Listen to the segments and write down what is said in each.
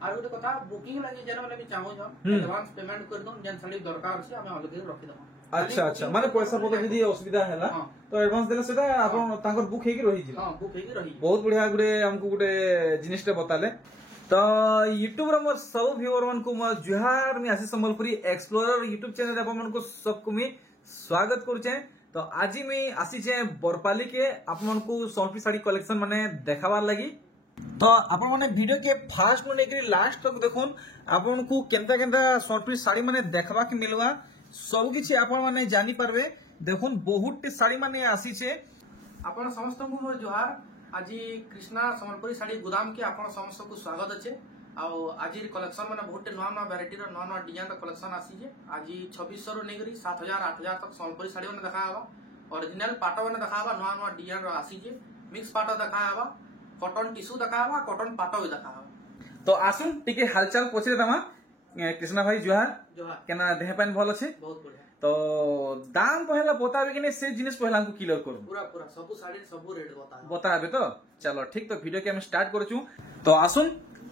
Are गोटे कथा booking लागि जेना माने भी चाहो छ एडवांस पेमेंट कर दो जेन साली दरकार छै हमें अलग रखि दो। अच्छा अच्छा माने पैसा पत्र यदि असुविधा हैला तो एडवांस देले सेटा आपन तांकर बुक हेकी रही जी। हां बुक हेकी रही। बहुत बढ़िया गुडे हमको गुडे जिनिसटा बताले। तो यूट्यूब रे मोर सब व्यूअर मन को मोर जुहार में आसी संबलपुरी एक्सप्लोरर यूट्यूब चैनल रे आपन को सबको मी स्वागत करूचे। तो आज मैं आसी छे बरपाली के आपन को सोनपी साड़ी कलेक्शन माने देखाबार लगी। तो आपन माने वीडियो के फास्ट नु लेके लास्ट तक देखुन आपन को केनता केनता सोनपी साड़ी माने देखबा के मिलवा सब किछि आपन माने जानि पारबे। देखुन बहुत साड़ी माने आसी छे। आपन समस्त को मोर जुहार। आज कृष्णा संबलपुरी साड़ी गोदाम के आपन समस्त को स्वागत अच्छे। आज कलेक्शन मैंने बहुत नुआ नुआ वैरायटी नुआ नुआ डिजाइन कलेक्शन आसी आज 2600 रू नहीं 7000 8000 तक संबलपुरी साड़ी मैंने देखा ओरिजिनल पाट मैंने देखा नुआ नुआ डिजाइन आसी मिक्स पाट देखा कॉटन टिश्यू देखा कॉटन पाट भी देखा। तो आसुन टिके हालचाल पछरे दमा कृष्णा भाई जुहार जुहार केना देह पान भल अछि बहुत बढ़िया। तो दाम पहला बताबे कि नहीं से जिनिस पहला हमको क्लियर करू पूरा पूरा सब साड़ी सब रेट बताबे। तो चलो ठीक तो वीडियो के हम स्टार्ट करछु। तो आसुन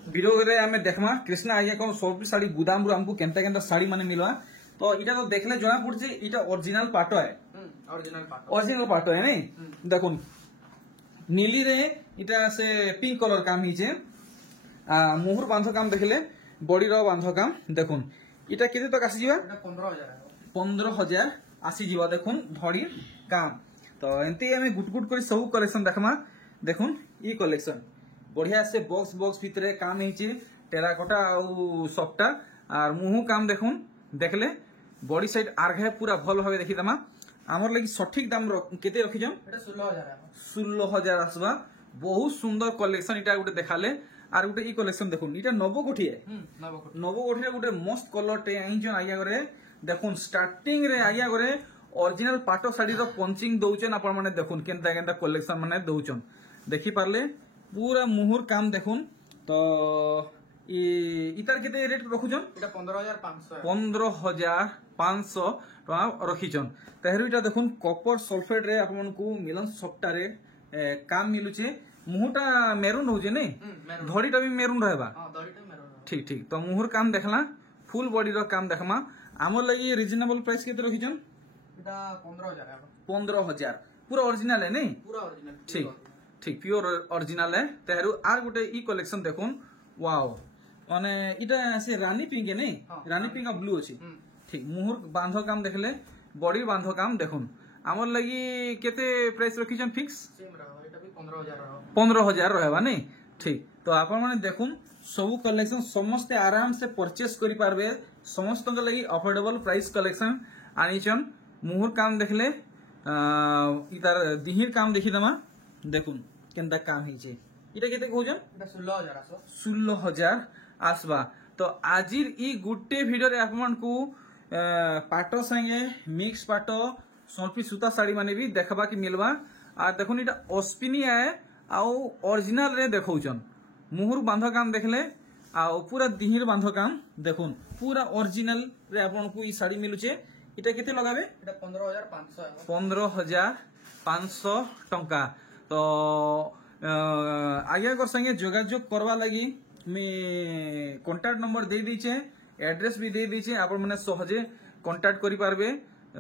वीडियो रे हमें देखमा कृष्णा आइया कोन सोनपी साड़ी गोदाम रू हमको केनता केनता साड़ी माने मिलवा। तो इटा तो देखले जणा पड़छि इटा ओरिजिनल पाटो है। ओरिजिनल पाटो है नहीं देखुन नीली रे इटा से पिंक कलर काम हिचे मुहुर बांधो काम देखले बॉडी रो बांधो काम देखुन इटा केते तक आसी जिवा 15000 आसी जिवा देखुन धड़ी काम। तो एंती हमें गुट गुट कर सब कलेक्शन देखमा देखुन ई कलेक्शन बढ़िया से बॉक्स बॉक्स भितरे काम हिचे टेराकोटा और सफ्टा आर मुहु काम देखुन देखले बॉडी साइड आर्घे पूरा भल भाबे देखि दमा हमर लागि सठिक दाम केते रखिजम एटा 16000 16000 आसबा। बहुत सुंदर कलेक्शन इटा गुटे देखाले आर गुटे ई कलेक्शन देखुन इटा नवो कोठी है नवो कोठी रे गुटे मस्त कलर टे आइजन आइया करे देखुन स्टार्टिंग रे आइया करे ओरिजिनल पाटो साड़ी रो पंचिंग दउचन आपण माने देखुन केनता केनता कलेक्शन माने दउचन देखि पारले पूरा मुहुर काम देखुन। तो इतार केते रेट रखुचन एटा 15500 15500 टका रखिचन। तेहरु इटा देखुन कॉपर सल्फेट रे आपन को मिलन सफ्टा रे काम मिलुचे मुहुटा मेरून होजे नै धड़ीटा भी मेरून रहबा। हां धड़ीटा मेरून ठीक ठीक। तो मुहुर काम देखला फुल बॉडी रो काम देखमा हमर लागि रिजनेबल प्राइस केते रखिचन एटा 15000 15000 पूरा ओरिजिनल है नहीं पूरा ओरिजिनल ठीक ठीक प्योर ओरिजिनल है। तेहरु आर गुटे ई कलेक्शन देखुन वाओ माने इटा से रानी पिंक है नहीं रानी पिंक ब्लू अछि ठीक मुहुर बांधो काम देखले बॉडी बांधो काम देखुन हमर लागि केते प्राइस रखिचन फिक्स सेम रहो एटा भी 15000 15000 रहबा नहीं ठीक। तो आपण माने देखुन सब कलेक्शन समस्त आराम से परचेस करि पारबे समस्त के लागि अफोर्डेबल प्राइस कलेक्शन आनिचन मुहुर काम देखले इतार दिहिर काम देखि दमा देखुन केनता काम हिचे इटा केते कहउजन एटा 16000 आसबा। तो आजिर ई गुटे वीडियो रे आपमन को पाटो संगे मिक्स पाटो सोनपी सूता साड़ी माने भी देखबा के मिलवा। आ देखुन इटा ओस्पिनी है आउ ओरिजिनल रे देखौचन मुहुर बांधो काम देखले आ पूरा दिहिर बांधो काम देखुन पूरा ओरिजिनल रे आपन को ई साड़ी मिलुचे इटा केते लगाबे एटा 15500 15500 टंका। तो आगे संगे जोगाजोग करवा लगी मैं कांटेक्ट नंबर दे दीचे एड्रेस भी दे दीचे आपण माने सहजे कांटेक्ट करि पारबे।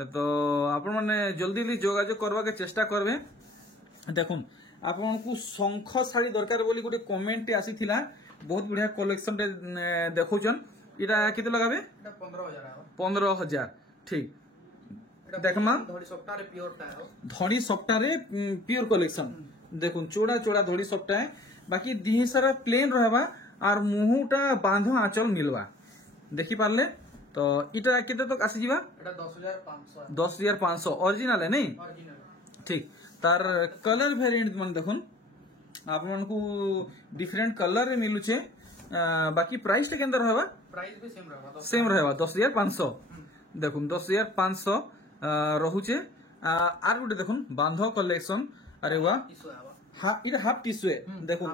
तो आपण माने जल्दी जल्दी जोगाजोग करवा के चेष्टा करबे। देखुन आपण को शंख साड़ी दरकार बोली गोटे कमेंट आसी थिला बहुत बढ़िया कलेक्शन रे देखौचन इटा केते लगाबे एटा 15000 ठीक देखमा धड़ी सफ्टा रे प्योर टा हो धड़ी सफ्टा रे प्योर कलेक्शन देखुन चोड़ा चोड़ा धड़ी सफ्टा है बाकी दिही सारा प्लेन रहबा आर मुहुटा बांधो आंचल मिलवा देखि पारले। तो इटा केते तक आसी जिबा एटा 10500 10500 ओरिजिनल है नहीं ओरिजिनल ठीक। तार कलर वेरिएंट मन देखुन आपन को डिफरेंट कलर रे मिलुचे बाकी प्राइस के अंदर रहबा प्राइस भी सेम रहबा 10500 देखुन 10500 रहुचे। आर गुटे देखुन बांधो कलेक्शन अरे वाह हां इटा हाफ टिश्यू है देखुन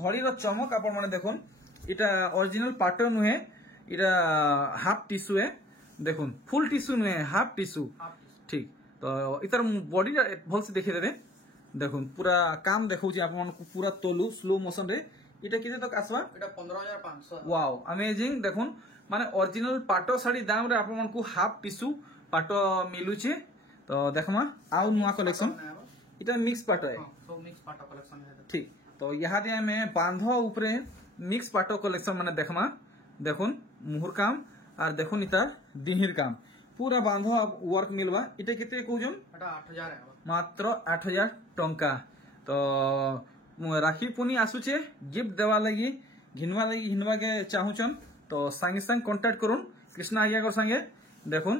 धड़ी रो चमक आपण माने देखुन इटा ओरिजिनल पैटर्न नुहे इटा हाफ टिश्यू है देखुन फुल टिश्यू नुहे हाफ टिश्यू ठीक। तो इतार बॉडी भल से देखि देबे देखुन पूरा काम देखौ जे आपण पूरा तोलू स्लो मोशन रे এটা কেতে তক আসবা এটা 15500 ওয়াও अमेजिंग দেখুন মানে অরিজিনাল পাটো শাড়ি দাম রে আপন মানকু হাফ টিস্যু পাটো মিলুছে তো দেখমা আউ নুয়া কলেকশন এটা মিক্স পাটো है सब मिक्स पाटा कलेक्शन है ठीक तो यहाँ दे हमें बांधो ऊपरे मिक्स पाटो कलेक्शन माने देखमा देखुन मुहुर काम और देखुन इतार दिहिर काम पूरा बांधो वर्क मिलवा इटे केते कहउजन এটা 8000 है मात्र 8000 टंका तो राखी पुनी आसुचे गिफ्ट देवा लगी घिनवा के चाहूचन तो संगे संग कांटेक्ट करुन कृष्णा आज्ञा को संगे देखुन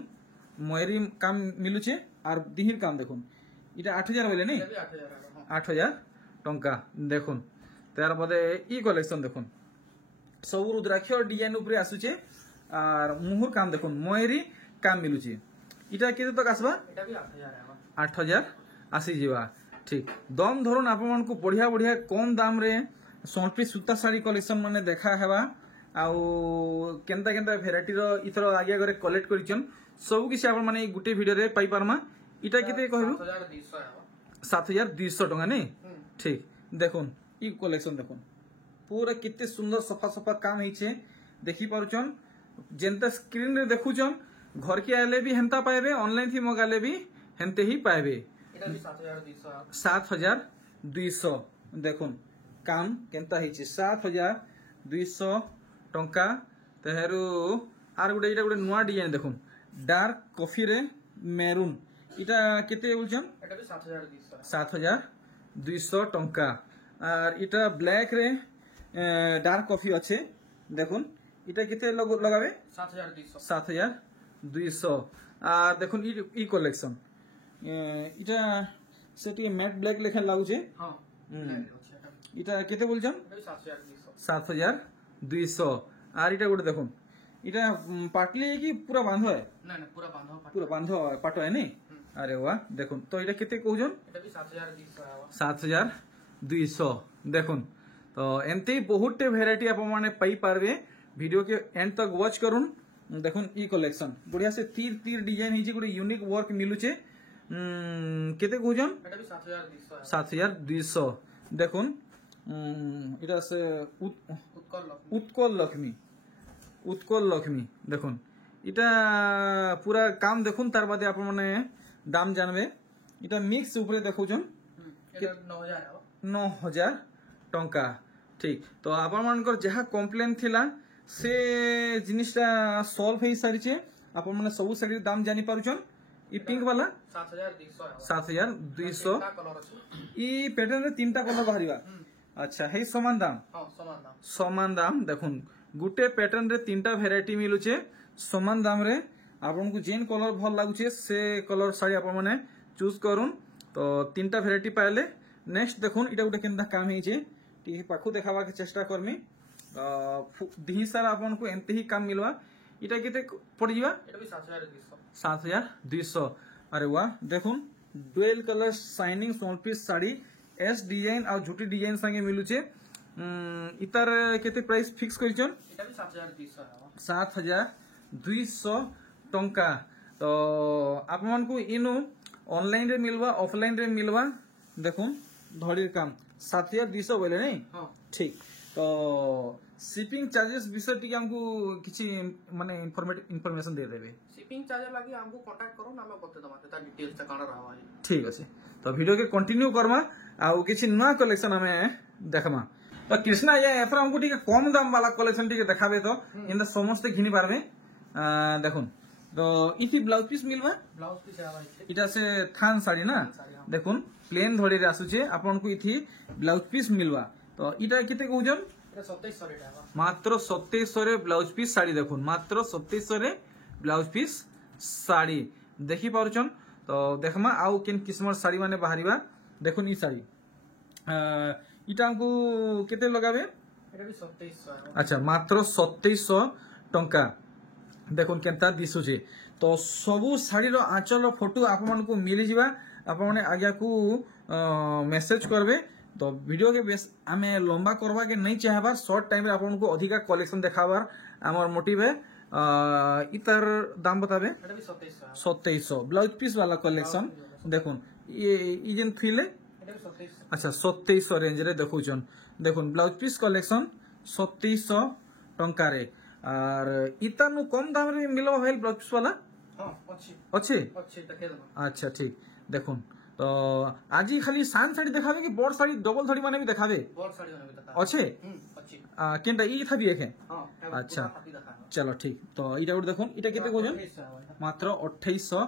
मयरी काम मिलुचे और दिहिर काम देखुन इटा 8000 बोले नहीं ये भी 8000 है 8000 टंका देखुन तार बदे ई कलेक्शन देखुन सब रुद्राक्ष डिजाइन उपरे आसुचे और मुहुर काम देखुन मयरी काम मिलुचे इटा केते तक आसबा এটা भी 8000 है 8000 आसी जीवा ठीक दम धरुन आप को बढ़िया बढ़िया कम दाम रे सोनपी सूता साड़ी कलेक्शन माने देखा हेबा आउ केनता केनता भेराइटी रो इथरो आगे करे कलेक्ट करिचन सब किसी आपण माने गुटे वीडियो रे पाई पारमा इटा केते कहबो 7200 है 7200 टका नहीं ठीक देखुन ई कलेक्शन देखुन पूरा कितने सुंदर सफा सफा काम ହେଇছে देखि पारुचन जेंता स्क्रीन रे देखुचन घर के आले भी हेंता पाएबे ऑनलाइन थी मगाले भी हेंते ही पाएबे এটা भी 7200 है 7200 देखुन काम केंता ହେଇছে 7200 टंका तेहरु आर गुटे नुआ डिजाइन देखुन डार्क कॉफी रे मेरून इटा केते बोलछन এটা भी 7200 है 7200 टंका और इटा ब्लैक रे डार्क कॉफी अच्छे देखुन इटा केते लगावे 7200 7200 और देखुन ई कलेक्शन इटा सेटी मैट ब्लैक लेखन लागुचे हां इटा केते बोलछन এটা भी 7200 7200 और इटा गुटे देखुन इटा पाटली है कि पूरा बांधो है না না पूरा बांधो पूरा बांधो पाटो है नहीं अरे वाह देखुन तो इटा केते कहउजन এটা भी 7200 है 7200 देखुन तो एमती बहुत भेराइटी आप माने पाई पारबे वीडियो के एंड तक वॉच करुन देखुन ई कलेक्शन बढ़िया से तीर तीर डिजाइन हिजे गोटे यूनिक वर्क मिलुचे केते कहउजन এটা भी 7200 है 7200 देखुन इटा से उत्कल लक्ष्मी उत्कल लक्ष्मी देखुन इटा पूरा काम देखुन तार बादे आप माने दाम जानबे इटा मिक्स ऊपरे देखुचन এটা 9000 है 9000 टंका ठीक तो आपण मानकर जहा कंप्लेन थिला से जिनिसटा सॉल्व हे सारिचे आपण माने सब साड़ी दाम जानि पारुचन ई पिंक वाला 7200 है 7200 कलर ଅଛି ई पैटर्न रे तीनटा कलर बाहरिबा अच्छा हे समान दाम हां समान दाम देखुन गुटे पैटर्न रे तीनटा वेराइटी मिलुचे समान दाम रे आपन को जेन कलर भल लागुचे से कलर साड़ी आपण माने चूज करूं तो तीनटा वेराइटी पाइले नेक्स्ट देखुन इटा गुटे केनता काम हेचे टी पाखु देखावा के चेष्टा करमी दिही सारा आपन को एंते ही काम मिलवा इटा केते पड़ जीवा এটা भी 7200 7200 अरे वाह देखुन डुअल कलर शाइनिंग सोनपीस साड़ी एस डिजाइन और झुटी डिजाइन संगे मिलुचे इतार केते प्राइस फिक्स करिचन এটা भी 7200 है 7200 टंका तो आप मन को इनु ऑनलाइन रे मिलवा ऑफलाइन रे मिलवा देखुन धड़ीर काम 7200 बोले नहीं हां ठीक तो शिपिंग चार्जेस विषय टी हमको किछि माने इंफॉर्मेशन दे देबे शिपिंग चार्ज लागि हमको कांटेक्ट करो ना मैं बते दमा ता डिटेल्स ता काना रहवा ठीक अछि तो वीडियो के कंटिन्यू करमा आ किछि नया कलेक्शन हमें देखमा तो कृष्णा ये एफर हमको ठीक कम दाम वाला कलेक्शन ठीक देखाबे तो इन समस्त घिनी पारबे देखुन तो इथि ब्लाउज पीस मिलबा ब्लाउज पीस है भाई इटा से थान साड़ी ना देखुन प्लेन धड़ी रे आसुचे आपन को इथि ब्लाउज पीस मिलबा तो इटा केते कहउजन এটা 2700 रे है मात्र 2700 रे ब्लाउज पीस साड़ी देखुन मात्र 2700 रे ब्लाउज पीस साड़ी देखि पारुचन तो देखमा आउ किन किस्मर साड़ी माने बाहरिबा देखुन ई साड़ी इटा हमको केते लगाबे এটা भी 2700 है अच्छा मात्र 2700 टंका देखुन केनता दिसुचे तो सबु साड़ी रो आंचल फोटो आप मन को मिली जिबा आप माने आज्ञा को मेसेज करबे तो वीडियो के बेस आमे लंबा करवा के नहीं चाहबार शॉर्ट टाइम रे आपन को अधिका कलेक्शन देखाबार हमर मोटिव है इतर दाम बताबे এটা भी 2700 है 2700 ब्लाउज पीस वाला कलेक्शन देखुन ये जेन थिले এটা 2700 अच्छा 2700 रेंज रे देखुछन देखुन ब्लाउज पीस कलेक्शन 2700 टंका रे और इतानु कम दाम रे मिलो है ब्लाउज पीस वाला हां अच्छी अच्छे अच्छी देखे दो अच्छा ठीक देखुन तो आज खाली सान साड़ी देखाबे कि बड़ साड़ी डबल साड़ी माने भी देखाबे बड़ साड़ी होने भी दिखा अच्छे अच्छी केनटा ई था भी देखे हां अच्छा। अभी दिखा चलो ठीक तो इटा गुड देखुन इटा केते कोजन मात्र 2800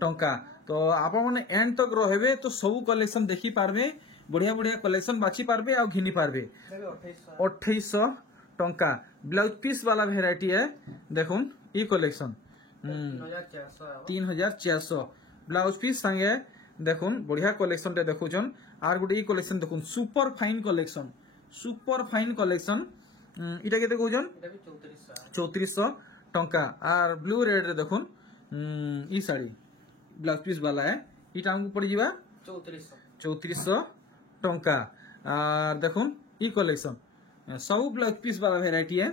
टंका तो आपण माने एंड तक रहबे तो सब कलेक्शन देखि पारबे बढ़िया बढ़िया कलेक्शन बाची पारबे और घिनी पारबे 2800 टंका ब्लाउज पीस वाला वेराइटी है देखुन ई कलेक्शन 3400 ब्लाउज पीस संगे देखुन बढ़िया कलेक्शन टे देखुचन आर गुटे ई कलेक्शन देखुन सुपर फाइन कलेक्शन इटा केते कोजन এটা भी 3400 3400 टंका और ब्लू रेड रे देखुन ई साड़ी ब्लाउज पीस वाला है इटा हमको पड़ जीवा 3400 टंका और देखुन ई कलेक्शन सब ब्लाउज पीस वाला वेराइटी है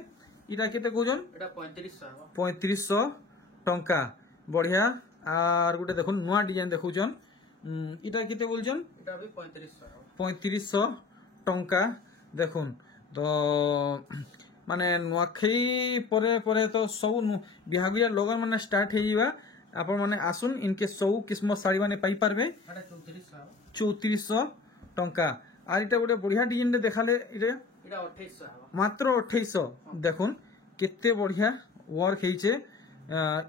इटा केते कोजन এটা 3500 হবো 3500 टंका बढ़िया और गुटे देखुन नुआ डिजाइन देखुचन इटा केते बोलचन এটা भी 3500 হবো 3500 टंका देखुन तो माने नुआखई परे परे तो सब बिहाबिया लोगन माने स्टार्ट हेइबा आपण माने आसुन इनके सब किस्म साड़ी माने पाई पारबे এটা 3400 হবো 3400 टंका और इटा गोटे बढ़िया डिजाइन रे देखाले इटा এটা 2800 হবো मात्र 2800 देखुन केते बढ़िया वर्क हेइचे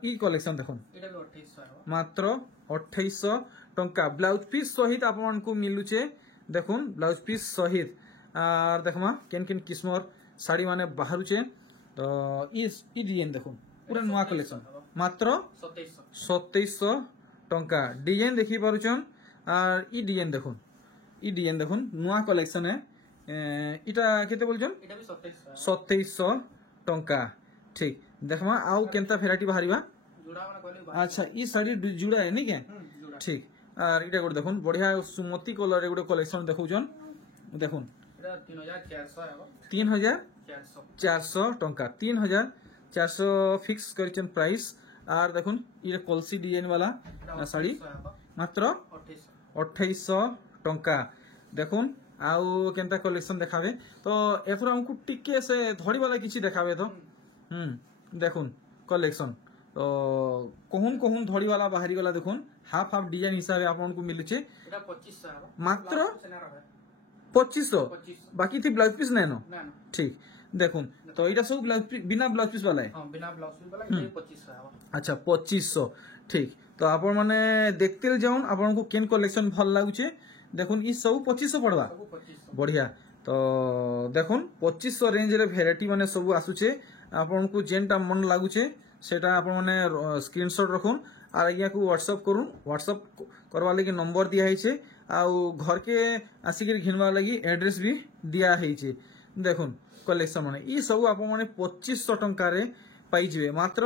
ई कलेक्शन देखुन এটা भी 2800 হবো मात्र 2800 टंका ब्लाउज पीस सहित आपण को मिलुचे देखुन ब्लाउज पीस सहित और देखमा केन केन किस्मर साड़ी माने बाहरुचे तो ई डिजाइन देखुन पूरा नुआ कलेक्शन मात्र 2700 2700 टंका डिजाइन देखि पारुचन और ई डिजाइन देखुन नुआ कलेक्शन है इटा केते बोलचन এটা भी 2700 2700 टंका ठीक देखमा आउ केनता भेराइटी बाहरिबा जुड़ा माने कहले अच्छा ई साड़ी जुड़ा है नी के जुड़ा ठीक और इटा गोटे देखुन बढ़िया सुमती कलर रे गोटे कलेक्शन देखुचन देखुन এটা 3400 হবো 3400 400 टंका 3400 फिक्स करिचन प्राइस और देखुन ये कलसी डिजाइन वाला साड़ी मात्र 2800 टंका देखुन आउ केनता कलेक्शन देखाबे तो एथरो हमको टिके से धड़ी वाला किछि देखाबे तो देखुन कलेक्शन तो कहून धड़ी वाला बाहरी वाला देखुन हाफ हाफ डिजाइन हिसाब से आपन को मिलुचे এটা 2500 হবো मात्र সেনার হবে 2500 2500 बाकी थी ब्लाउज पीस नहीं नो না না ठीक देखुन तो इटा सब ब्लाउज पीस बिना ब्लाउज पीस वाला है हां बिना ब्लाउज पीस वाला ये 2500 হবো अच्छा 2500 ठीक तो आपण माने देखते जाउन आपण को केन कलेक्शन भल लागुचे देखुन ई सब 2500 पड़वा ସବୁ 2500 बढ़िया तो देखुन 2500 रेंज रे वेराइटी माने सब आसुचे आपण को जेनटा मन लागुचे सेटा आपण माने स्क्रीनशॉट रखुन और आज्ञा को व्हाट्सएप करूँ व्हाट्सएप करवा लगी नंबर दिया है आउ घर के आसिक घिनवा लगी एड्रेस भी दिया है देखुन कलेक्शन माने ई सब आप माने 2500 टंका रे पाई जिवे मात्र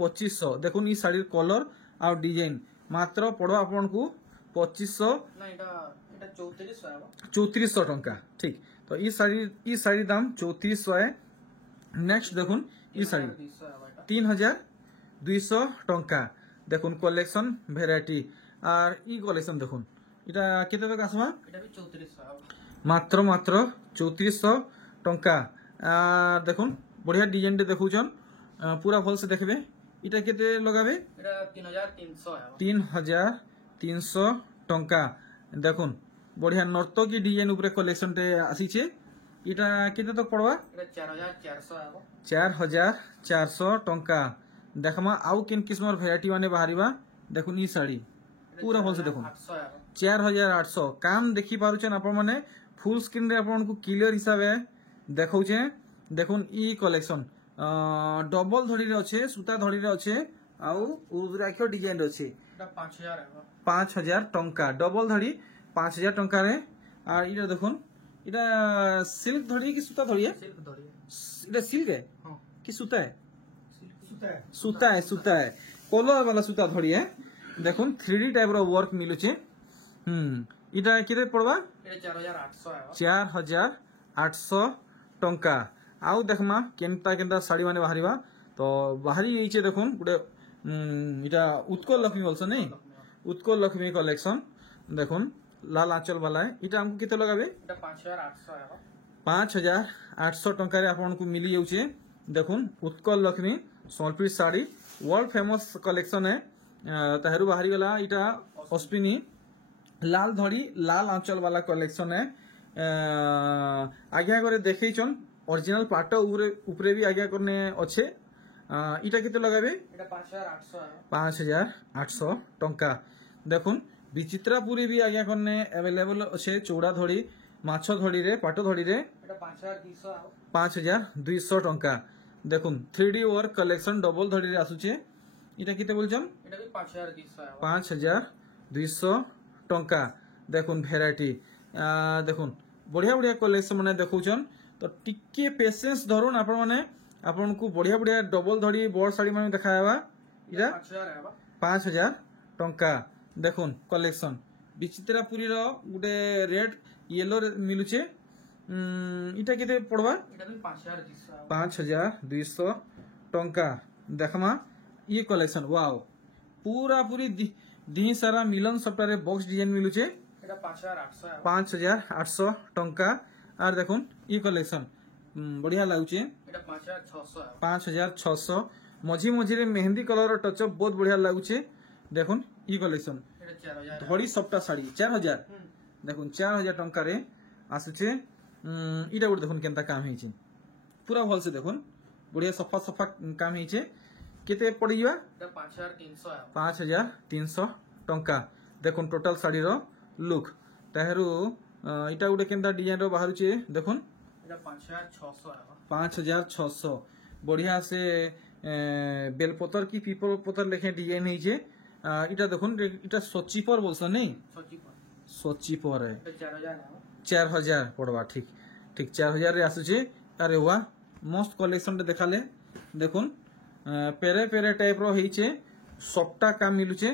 2500 देखुन ई साड़ी कलर आउ डिजाइन मात्र पड़ो आपन को 2500 না এটা এটা 3400 হবো 3400 टंका ठीक तो ई साड़ी दाम 3400 है नेक्स्ट देखुन ई साड़ी 200 হবো এটা 3200 टंका देखुन कलेक्शन भेराइटी और ई कलेक्शन देखुन इटा केते तक आसबा এটা भी 3400 হবো मात्र 3400 टंका देखुन बढ़िया डिजाइन टे देखुचन पूरा भल से देखबे इटा केते लगाबे এটা 3300 হবো 3300 टंका देखुन बढ़िया नर्तकी डिजाइन ऊपर कलेक्शन टे आसीचे इटा केते तक पड़वा এটা 4400 হবো 4400 टंका देखमा आउ किन किस्मर वेराइटी माने बाहरिबा देखुन ई साड़ी पूरा भल से देखुन 800 হবো 4800 काम देखि पारुछन आपण माने फुल स्क्रीन रे आपण को क्लियर हिसाबे देखौछे देखुन ई कलेक्शन डबल धड़ी रे अच्छे सूता धड़ी रे अच्छे आउ उराखियो डिजाइन रे अच्छे এটা 5000 হবো 5000 टंका डबल धड़ी 5000 टंका रे और इटा देखुन इटा सिल्क धड़ी की सूता धड़ी है सिल्क धड़ी इटा सिल्क है हां कि सूता है सूता है सूता है कलर वाला सूता धड़ी है देखुन 3D टाइप रो वर्क मिलुचे इटा केते पड़वा এটা 4800 হবো 4800 टंका आउ देखमा केनता केनता साड़ी माने बाहरिबा तो बाहरी जाइछे देखुन गुटे इटा उत्कल लक्ष्मी बोलछ नहीं उत्कल लक्ष्मी कलेक्शन देखुन लाल आंचल वाला है इटा हमको केते लगाबे এটা 5800 ହେବ 5800 टंका रे आपन को मिली जाउचे देखुन Utkal Lakshmi Sambalpuri sari world famous collection है ताहरू बाहरी गला इटा अश्विनी लाल धड़ी लाल आंचल वाला कलेक्शन है आज्ञा करे देखैछन ओरिजिनल पाट ऊपरे भी आज्ञा करने अच्छे इटा केते लगाबे এটা 5800 ହେବ 5800 टंका देखुन विचित्रापुरी भी आज्ञा करने अवेलेबल अच्छे चौड़ा धड़ी माछ धड़ी रे पाट धड़ी रे এটা 5200 ହେବ 5200 टंका देखुन 3D वर्क कलेक्शन डबल धड़ी रे आसुचे इटा केते बोलछन এটা ବି 5200 ହେବ 5200 टंका देखुन भेराइटी देखुन बढ़िया बढ़िया कलेक्शन माने देखौछन तो टिके पेशेंस धरुन आपण माने आपण को बढ़िया बढ़िया डबल धड़ी बड़ साड़ी माने देखायबा इटा 5000 ହେବ 5000 टंका देखुन कलेक्शन विचित्रापुरी रो गुटे रेड येलो मिलुचे इटा केते पड़वा এটা ବି 5200 ହେବ 5200 टंका देखमा ये कलेक्शन वाओ पूरा पूरी दी सारा मिलन सप्ताह बॉक्स डिजाइन मिलुचे এটা 5800 ହେବ 5800 टंका आर देखुन ये कलेक्शन बढ़िया लागुचे এটা 5600 ହେବ 5600 मझी मझी रे मेहंदी कलर टचअप बहुत बढ़िया लागुचे देखुन ये कलेक्शन এটা 4000 धड़ी सप्ताह साड़ी 4000 देखुन 4000 टंका रे आसुचे इटा गुटे देखुन केनता काम हेचे पूरा भल से देखुन बढ़िया सफा सफा काम हेचे केते पड़ी गया এটা 5300 ହେବ 5300 टंका देखुन टोटल साड़ी रो लुक ताहरू इटा गुटे केनता डिजाइन रो बाहरुचे देखुन এটা 5600 ହେବ 5600 बढ़िया से बेलपतर की पीपल पतर लेखे डिजाइन हेचे इटा देखुन इटा सोची पर बोलस नहीं सोची पर है এটা 4000 ହେବ 4000 पड़वा ठीक ठीक 4000 रे आसुचे अरे वाह मस्त कलेक्शन रे देखाले देखुन पेरे पेरे टाइप रो हेचे सबटा काम मिलुचे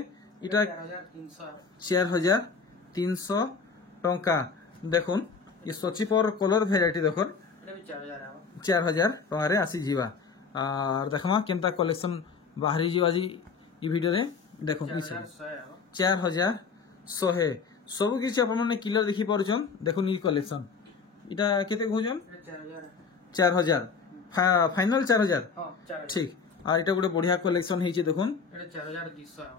इटा 4300 ହେବ 4300 टंका देखुन ये सोची पर कलर वेराइटी देखुन এটা ବି 4000 ହେବ 4000 टंका रे आसी जीवा और देखमा केनता कलेक्शन बाहरी जीवा जी ई वीडियो रे देखुन ई 4100 ହେବ 4100 सब किसी अपन माने क्लियर देखि परछन देखुन ई कलेक्शन इटा केते कहउछन এটা 4000 4000 फाइनल 4000 ହଁ 4000 ठीक और इटा गुटे बढ़िया कलेक्शन हेचे देखुन এটা 4200 ହେବ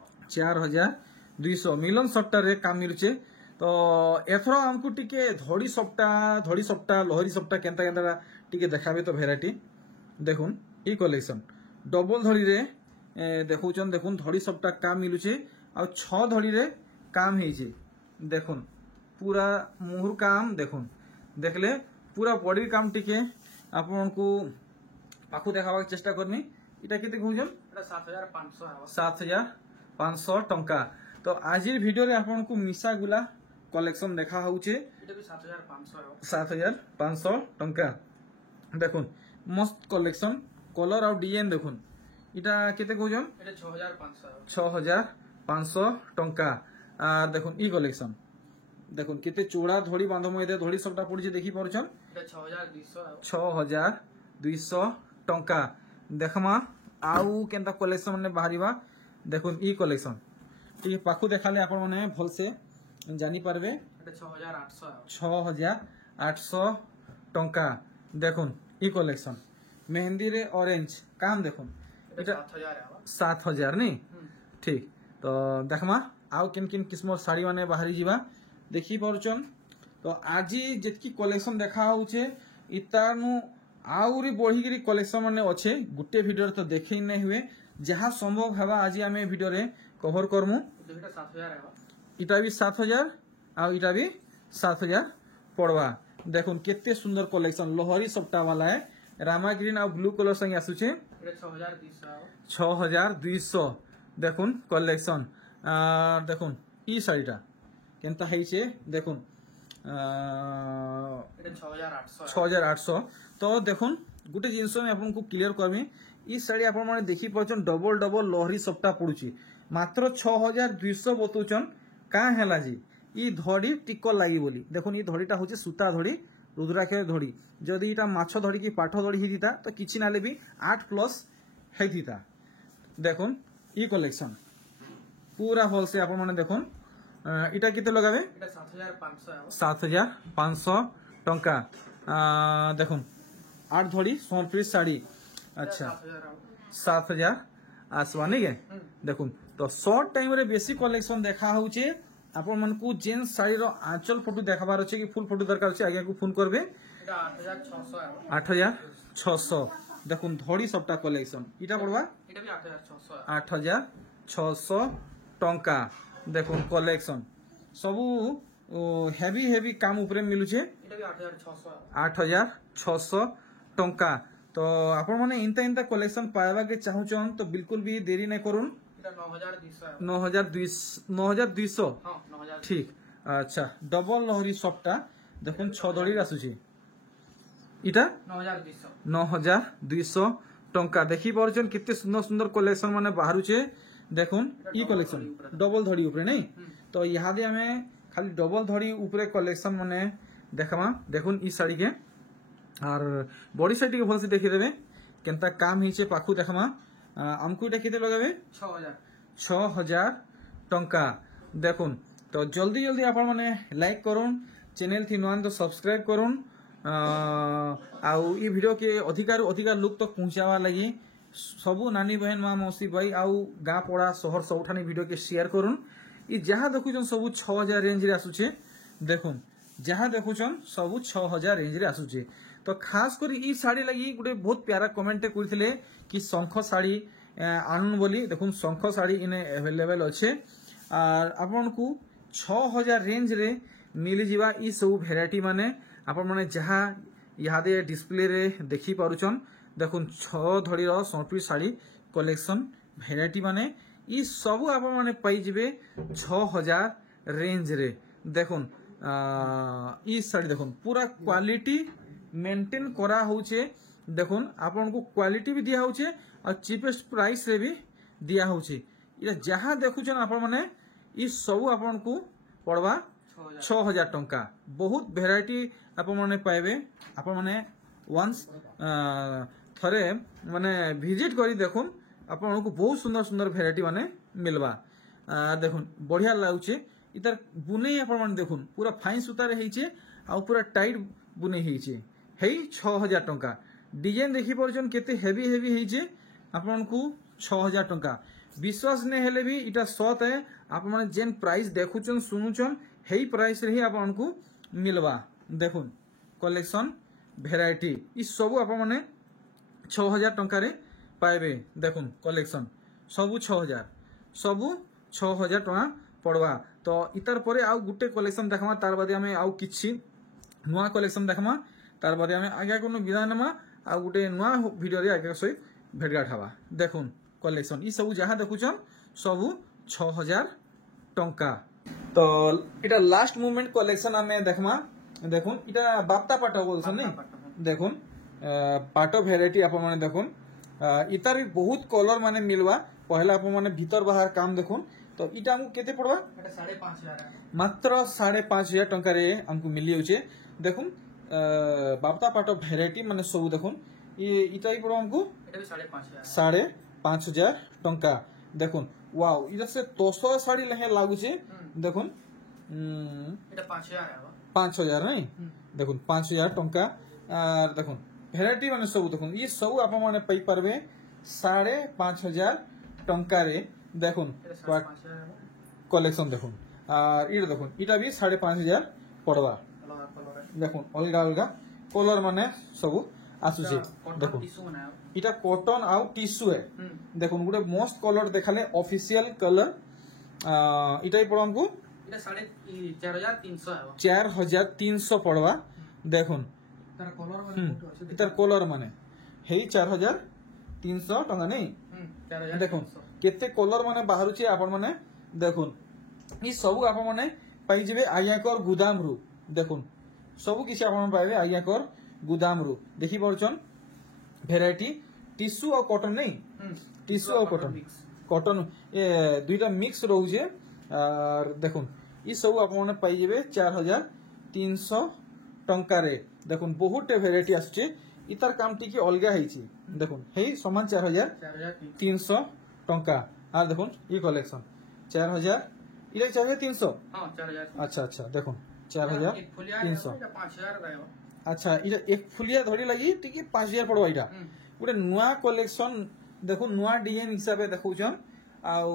4200 मिलन सप्ताह रे काम मिलुचे तो एथरो हमको टिके धड़ी सप्ताह लहरी सप्ताह केनता केनता टिके देखाबे तो वेराइटी देखुन ई कलेक्शन डबल धड़ी रे देखौछन देखुन धड़ी सप्ताह काम मिलुचे आ 6 धड़ी रे काम हेचे देखुन पूरा मुहुर काम देखुन देखले पूरा बॉडी काम टिके आपन को पाखु देखाबा चेष्टा करनी इटा केते कहउछन এটা 7500 ହେବ 7500 टंका तो आज वीडियो रे आपन को मिसा गुला कलेक्शन देखा होउचे এটা ବି 7500 ହେବ 7500 टंका देखुन मस्त कलेक्शन कलर और डिजाइन देखुन इटा केते कहउछन এটা 6500 ହେବ 6500 टंका आ देखुन ई कलेक्शन देखुन केते चोड़ा धड़ी बांधो मयदे धड़ी सबटा पड़ी देखि परछन এটা 6200 ହେବ 6200 टंका देखमा आउ केनता कलेक्शन माने बाहरिबा देखुन ई कलेक्शन टी पाखु देखाले आपण माने भल से जानी पारबे এটা 6800 ହେବ 6800 टंका देखुन ई कलेक्शन मेहंदी रे ऑरेंज काम देखुन এটা 7000 ହେବ 7000 नहीं ठीक तो देखमा आउ किन किन किस्म साड़ी माने बाहरी जीवा देखि परछन तो आज जेतकी कलेक्शन देखा होउछे इतानु आउरी बढ़ी कलेक्शन माने अच्छे गुटे वीडियो तो देखे नहीं हुए जहाँ संभव हवा आज आम वीडियो रे कवर करमु এটা 7000 ହେବ इटा भी 7000 आ इटा भी 7000 पड़वा देखुन केते सुंदर कलेक्शन लहरी सप्ताह वाला है रामा ग्रीन आ ब्लू कलर संगे आसुचे এটা 6200 ହେବ 6200 देखुन कलेक्शन देखुन ई साड़ीटा केनता हेइचे देखुन এটা 6800 6800 तो देखुन गुटे जिनस में आपन को क्लियर करमी ई साड़ी आपण माने देखि परछन डबल डबल लहरी सप्ताह पड़ुची मात्र 6200 बतौचन का हैला जी ई धड़ी टिको लागी बोली देखुन ई धड़ीटा होचे सूता धड़ी रुद्राक्ष धड़ी जदि इटा माछ धड़ी की पाठ धड़ी हिता तो किछि नाले भी 8+ हेथिता देखुन ई कलेक्शन पूरा होल से आपण माने देखुन এটা কেতে লগাবে এটা 7500 ହେବ 7500 টঙ্কা দেখুন 8 ধড়ি সম্বলপুରୀ শাড়ি আচ্ছা 7000 ହେବ 7000 আসবা নাই কে দেখুন তো শর্ট টাইম রে বেশি কলেকশন দেখা হচ্ছে আপন মানকু জেন্স শাড়ির আঁচল ফটো দেখাবার আছে কি ফুল ফটো দরকার আছে আগে ফোন করবে এটা 8600 ହେବ 8600 দেখুন ধড়ি সবটা কলেকশন এটা পড়বা এটা ବି 8600 8600 টঙ্কা দেখুন কলেকশন সবু হেভি হেভি কাম উপরে মিলুছে এটা ବି 8600 ହେବ 8600 টঙ্কা তো আপন মানে ইনতা ইনতা কলেকশন পাইবা কে চাহুছন তো বিলকুল भी देरी नहीं করুন এটা 9200 ହେବ 9200 ହଁ 9000 ঠিক আচ্ছা ডবল লহরি সবটা দেখুন 6 দড়ির আসুছি এটা 9200 9200 টঙ্কা দেখি পারছেন কেতে সুন্দর সুন্দর কলেকশন মানে বাহারুছে দেখুন ই কলেকশন ডবল ধড়ি উপরে নাই তো ইহাদে আমি খালি ডবল ধড়ি উপরে কলেকশন মানে দেখামা দেখুন ই শাড়ি কে আর বডি সাইড কে ভালসে দেখি দেবে কেনতা কাম হইছে পাখু দেখামা আমকু এটা কেতে লগাবে 6000 6000 টঙ্কা দেখুন তো জলদি জলদি আপন মানে লাইক করুন চ্যানেল থি নন তো সবস্ক্রাইব করুন আউ ই ভিডিও के अधिकार अधिकार लोक तक पहुंचावा लगी सबु नानी बहन माँ मौसी भाई आउ गाँ पड़ा शहर सबठानी वीडियो के शेयर करुन इ जहाँ देखुछन सबु 6000 रेंज रे आसुचे देखुन जहाँ देखुछन सबु 6000 रेंज रे आसुचे तो खास कर इ साड़ी लगी गोटे बहुत प्यारा कमेंट करथिले कि शंख साड़ी आनुन बोली देखुन शंख साड़ी इने अवेलेबल अच्छे और आपन को 6000 रेंज रे मिली जीवा इ सब भेराइटी माने आपन माने जहाँ इहादे डिस्प्ले रे देखी पारुचन देखुन 6 धड़ीर सम्बलपुरी साड़ी कलेक्शन भेराइटी माने इ सब आपन माने पाई जिवे 6000 रेंज रे देखुन इ साड़ी देखुन पूरा क्वालिटी मेंटेन करा होचे देखुन आपन को क्वालिटी भी दिया होचे और चीपेस्ट प्राइस रे भी दिया होचे इरा जहाँ देखुचन आपन माने इ सब आपन को पड़वा 6000 टंका बहुत भेराइटी आप माने पाइबे आप माने वंस थरे माने विजिट करी देखुन आपन को बहुत सुंदर सुंदर भेराइटी माने मिलबा देखुन बढ़िया लागुचे इतार बुने आप माने देखुन पूरा फाइन सुतार हेइचे आ पूरा टाइट बुने हेइचे हेई 6000 टंका डिजाइन देखि परछन केते हेवी हेवी हेइचे आपन को 6000 टंका विश्वास ने हेले भी इटा सत है आप माने जेन प्राइस देखुचन सुनुचन हेई प्राइस रे ही आपन को मिलबा देखुन कलेक्शन भेराइटी इ सब आप माने 6000 टंका रे पाइबे देखुन कलेक्शन सबु 6000 टंका पड़वा तो इतार परे आउ गुटे कलेक्शन देखमा तार बादे हमें आउ किछि नुआ कलेक्शन देखमा तार बादे हमें आगे कोनो विधान नमा आउ गुटे नुआ वीडियो रे आगे सहित भेटघाट हवा देखुन कलेक्शन इ सब जहाँ देखुचन सबु 6000 टंका तो इटा लास्ट मूवमेंट कलेक्शन हमें देखमा देखुन इटा बाप्ता पाटो बोलछन नै देखुन पाटो भेराइटी आप माने देखुन इतार भी बहुत कलर माने मिलवा पहला आप माने भीतर बाहर काम देखुन तो इटा हमको केते पड़वा এটা 5500 मात्र 5500 टंका रे हमको मिली होचे देखुन बाप्ता पाटो भेराइटी माने सब देखुन इटा ही पड़वा हमको এটা ବି 5500 5500 टंका देखुन वाओ इधर से 200 साड़ी लहे लागू छे देखुन এটা 5000 ହେବ 5000 नहीं देखुन 5000 टंका और देखुन भेराइटी माने सब देखुन ये सब आप माने पई परबे 5500 टंका रे देखुन এটা 5500 ହେବ कलेक्शन देखुन और इटा देखुन इटा भी 5500 पड़वा अलग कलर देखुन अलग अलग कलर माने सब आसुचे देखुन टिश्यू बना है इटा कॉटन आउ टिश्यू है देखुन गोटे मस्त कलर देखाले ऑफिशियल कलर इटा ही पड़वा हमको এটা 4300 ହେବ 4300 पड़वा देखुन ତାର କଲର ମାନେ କୋଉଠି ଅଛି इतार कलर माने हेई 4300 टंका नहीं 4300 देखुन केते कलर माने बाहरुचे आपण माने देखुन ई सब आपण माने पाई जेबे आयाकर गुदाम रु देखुन सब किसी आपण पाइबे आयाकर गुदाम रु देखि परछन भेराइटी टिश्यू और कॉटन नहीं टिश्यू और कॉटन ए दुईटा मिक्स रहउजे और देखुन ई सब आपण माने पाई जेबे 4300 टंका रे देखुन बहुत भेराइटी आछे इतार काम टिके अलगा हेछि देखुन हेई समान 4300 टंका आर देखुन ई कलेक्शन এটা 4300 हाँ 4000 আচ্ছা আচ্ছা দেখুন 4000 एक फुलिया 300 এটা 5000 ରହିବ আচ্ছা এটা এক ফুলিয়া ধরি লাগি টিকি 5000 পড়বা এটা গোটে নুয়া কলেকশন দেখুন নুয়া ডিজাইন হিসাবে দেখুছন আউ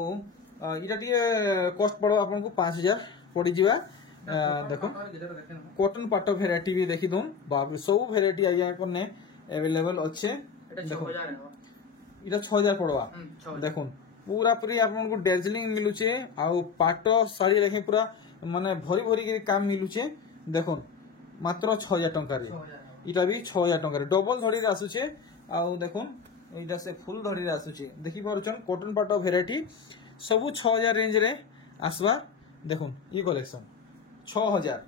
এটা টিকে কষ্ট পড়বা আপনাকে 5000 পড়ি ଯିବା দেখুন কটন পাট ভ্যারাইটি भी দেখি দুন বাপ রে সব ভ্যারাইটি আইয়া কোনে अवेलेबल আছে এটা 6000 ହେବ এটা 6000 পড়বা 6000 দেখুন पूरा पूरी आपको दार्जिलिंग मिलुचे आउ पाट शाड़ी रखे पूरा माने भरी भरी के काम मिलुचे देखुन मात्र 6000 टंका रे इटा भी 6000 टंका रे डबल धड़ी रे आसुचे आउ देखुन इटा से फुल धड़ी रे आसुचे देखि पारुचन कॉटन पाट वैरायटी सब 6000 रेंज रे आसबा देखुन ये कलेक्शन 6000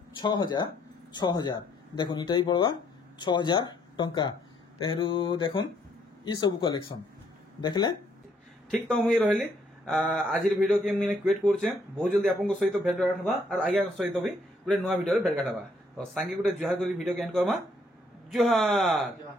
देखुन इटा ही पड़वा 6000 टंका तेहरु देखुन ये सब कलेक्शन देखले ठीक तो मुझे रही आज वीडियो के मैंने क्रिएट करछे बहुत जल्दी आपन सहित भेट घाटबा और आगे सहित भी गोटे नुआ वीडियो भेट घाटबा तो सांगे गोटे जुहार करी वीडियो के एंड करमा जुहार।